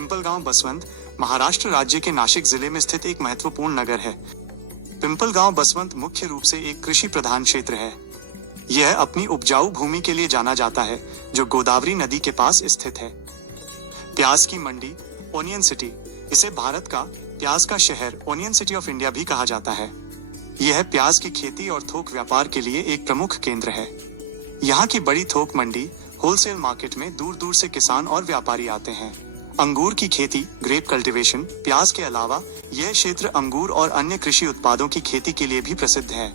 पिंपलगांव बसवंत महाराष्ट्र राज्य के नाशिक जिले में स्थित एक महत्वपूर्ण नगर है। पिंपलगांव बसवंत मुख्य रूप से एक कृषि प्रधान क्षेत्र है। यह अपनी उपजाऊ भूमि के लिए जाना जाता है, जो गोदावरी नदी के पास स्थित है। प्याज की मंडी, ओनियन सिटी, इसे भारत का प्याज का शहर, ओनियन सिटी ऑफ इंडिया भी कहा जाता है। यह प्याज की खेती और थोक व्यापार के लिए एक प्रमुख केंद्र है। यहाँ की बड़ी थोक मंडी, होलसेल मार्केट में दूर दूर से किसान और व्यापारी आते हैं। अंगूर की खेती, ग्रेप कल्टीवेशन, प्याज के अलावा यह क्षेत्र अंगूर और अन्य कृषि उत्पादों की खेती के लिए भी प्रसिद्ध है।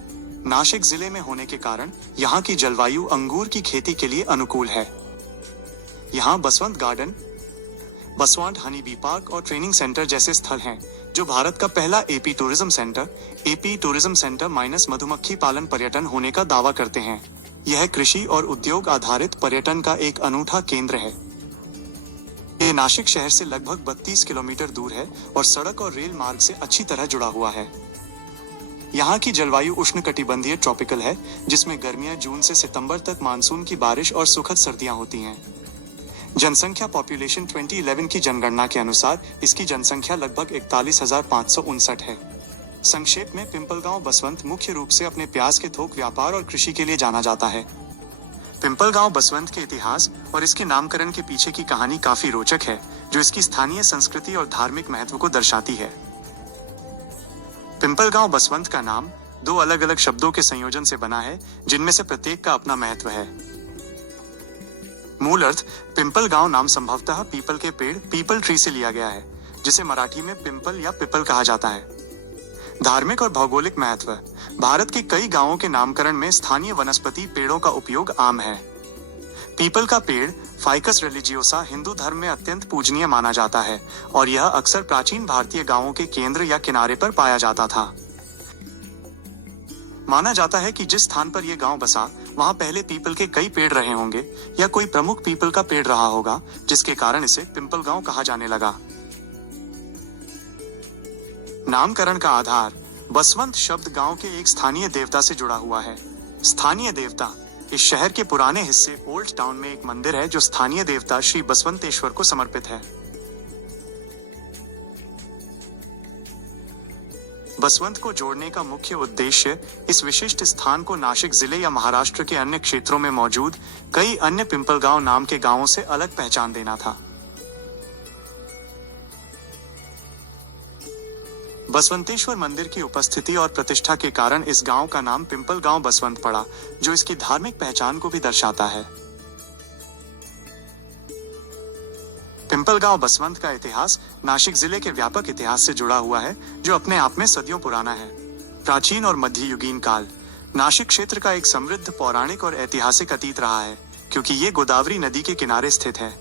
नाशिक जिले में होने के कारण यहाँ की जलवायु अंगूर की खेती के लिए अनुकूल है। यहाँ Baswant garden, Baswant honey bee park और ट्रेनिंग सेंटर जैसे स्थल हैं, जो भारत का पहला एपी टूरिज्म सेंटर माइनस मधुमक्खी पालन पर्यटन होने का दावा करते हैं। यह कृषि और उद्योग आधारित पर्यटन का एक अनूठा केंद्र है। ये नाशिक शहर से लगभग 32 किलोमीटर दूर है और सड़क और रेल मार्ग से अच्छी तरह जुड़ा हुआ है। यहाँ की जलवायु उष्णकटिबंधीय ट्रॉपिकल है, जिसमें गर्मियां जून से सितंबर तक मानसून की बारिश और सुखद सर्दियां होती हैं। जनसंख्या पॉपुलेशन 2011 की जनगणना के अनुसार इसकी जनसंख्या लगभग 41,559 है। संक्षेप में पिंपलगांव बसवंत मुख्य रूप से अपने प्याज के थोक व्यापार और कृषि के लिए जाना जाता है। पिंपलगांव बसवंत के इतिहास और इसके नामकरण के पीछे की कहानी काफी रोचक है, जो इसकी स्थानीय संस्कृति और धार्मिक महत्व को दर्शाती है। पिंपलगांव बसवंत का नाम दो अलग अलग शब्दों के संयोजन से बना है, जिनमें से प्रत्येक का अपना महत्व है। मूल अर्थ पिंपलगांव नाम संभवतः पीपल के पेड़, पीपल ट्री से लिया गया है, जिसे मराठी में पिंपल या पिपल कहा जाता है। धार्मिक और भौगोलिक महत्व, भारत के कई गांवों के नामकरण में स्थानीय वनस्पति पेड़ों का उपयोग आम है। पीपल का पेड़, फाइकस रिलीजियोसा, हिंदू धर्म में अत्यंत पूजनीय माना जाता है और यह अक्सर प्राचीन भारतीय गांवों के केंद्र या किनारे पर पाया जाता था। माना जाता है कि जिस स्थान पर यह गांव बसा, वहां पहले पीपल के कई पेड़ रहे होंगे या कोई प्रमुख पीपल का पेड़ रहा होगा, जिसके कारण इसे पिंपल गांव कहा जाने लगा। नामकरण का आधार, बसवंत शब्द गांव के एक स्थानीय देवता से जुड़ा हुआ है। स्थानीय देवता, इस शहर के पुराने हिस्से ओल्ड टाउन में एक मंदिर है जो स्थानीय देवता श्री बसवंतेश्वर को समर्पित है। बसवंत को जोड़ने का मुख्य उद्देश्य इस विशिष्ट स्थान को नाशिक जिले या महाराष्ट्र के अन्य क्षेत्रों में मौजूद कई अन्य पिंपलगांव नाम के गांवों से अलग पहचान देना था। बसवंतेश्वर मंदिर की उपस्थिति और प्रतिष्ठा के कारण इस गांव का नाम पिंपलगांव बसवंत पड़ा, जो इसकी धार्मिक पहचान को भी दर्शाता है। पिंपलगांव बसवंत का इतिहास नाशिक जिले के व्यापक इतिहास से जुड़ा हुआ है, जो अपने आप में सदियों पुराना है। प्राचीन और मध्ययुगीन काल, नाशिक क्षेत्र का एक समृद्ध पौराणिक और ऐतिहासिक अतीत रहा है, क्योंकि ये गोदावरी नदी के किनारे स्थित है।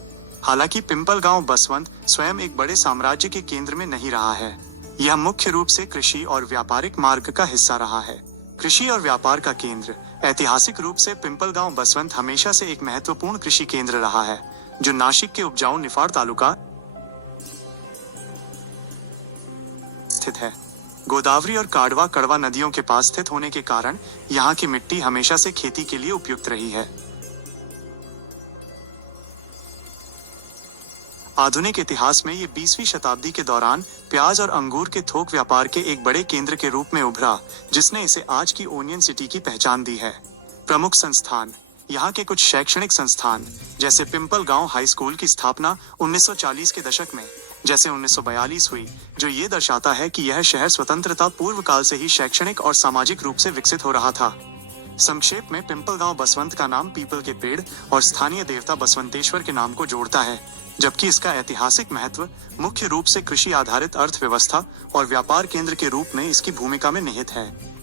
हालांकि पिंपलगांव बसवंत स्वयं एक बड़े साम्राज्य के केंद्र में नहीं रहा है। यह मुख्य रूप से कृषि और व्यापारिक मार्ग का हिस्सा रहा है। कृषि और व्यापार का केंद्र, ऐतिहासिक रूप से पिंपलगांव बसवंत हमेशा से एक महत्वपूर्ण कृषि केंद्र रहा है, जो नाशिक के उपजाऊ निफाड तालुका स्थित है। गोदावरी और काडवा कड़वा नदियों के पास स्थित होने के कारण यहाँ की मिट्टी हमेशा से खेती के लिए उपयुक्त रही है। आधुनिक इतिहास में ये 20वीं शताब्दी के दौरान प्याज और अंगूर के थोक व्यापार के एक बड़े केंद्र के रूप में उभरा, जिसने इसे आज की ओनियन सिटी की पहचान दी है। प्रमुख संस्थान, यहाँ के कुछ शैक्षणिक संस्थान जैसे पिंपलगांव हाई स्कूल की स्थापना 1940 के दशक में, जैसे 1942 हुई, जो ये दर्शाता है कि यह शहर स्वतंत्रता पूर्व काल से ही शैक्षणिक और सामाजिक रूप से विकसित हो रहा था। संक्षेप में पिंपलगांव बसवंत का नाम पीपल के पेड़ और स्थानीय देवता बसवंतेश्वर के नाम को जोड़ता है, जबकि इसका ऐतिहासिक महत्व मुख्य रूप से कृषि आधारित अर्थव्यवस्था और व्यापार केंद्र के रूप में इसकी भूमिका में निहित है।